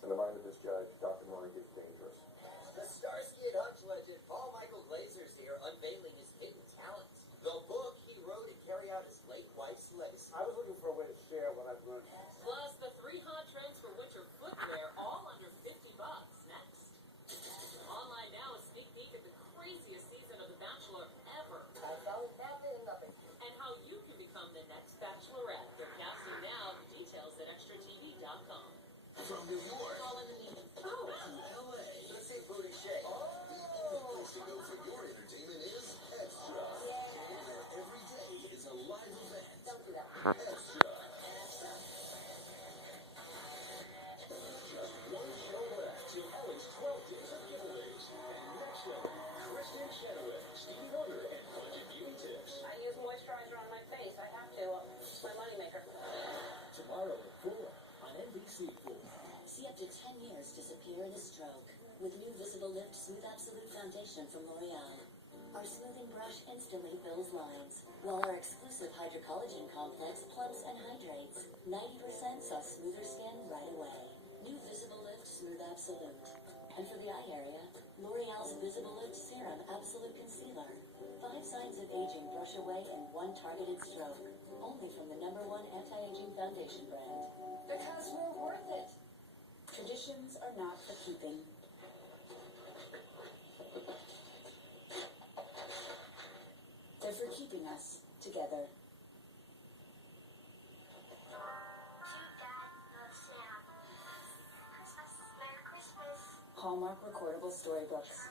In the mind of this judge, Dr. Murray is dangerous. The Starsky and Hutch legend, Paul Michael Glazer's here, unveiling his hidden talent. The book he wrote to carry out his late wife's legacy. I was looking for a way to share what I've learned. Plus, the 3 hot trends for winter footwear, all under $50. Next. Online now, a sneak peek at the craziest season of The Bachelor ever. I found nothing. And how you can become the next Bachelorette. They're casting now. Details at extratv.com. From New York All in the meeting. to LA, Let's say booty shake. the only place to go for your entertainment is Extra. Where every day is a live event. Don't do that. Extra. Just one show left till Ellen's 12 days of giveaways. And next show, Kristen Chenoweth, Steve Wonder, and budget beauty tips. I use moisturizer on my face. I have to. It's my moneymaker. Tomorrow at 4 on NBC4. See up to 10 years disappear in a stroke with new Visible Lift Smooth Absolute Foundation from L'Oreal. Our smoothing brush instantly fills lines, while our exclusive hydrocollagen complex plumps and hydrates. 90% saw smoother skin right away. New Visible Lift Smooth Absolute. And for the eye area, L'Oreal's Visible Lift Serum Absolute Concealer. 5 signs of aging brush away in one targeted stroke. Only from the #1 anti-aging foundation brand. Because we're worth it. Traditions are not for keeping. They're for keeping us together. Cute Dad, not Sam. Christmas, Merry Christmas. Hallmark Recordable Storybooks.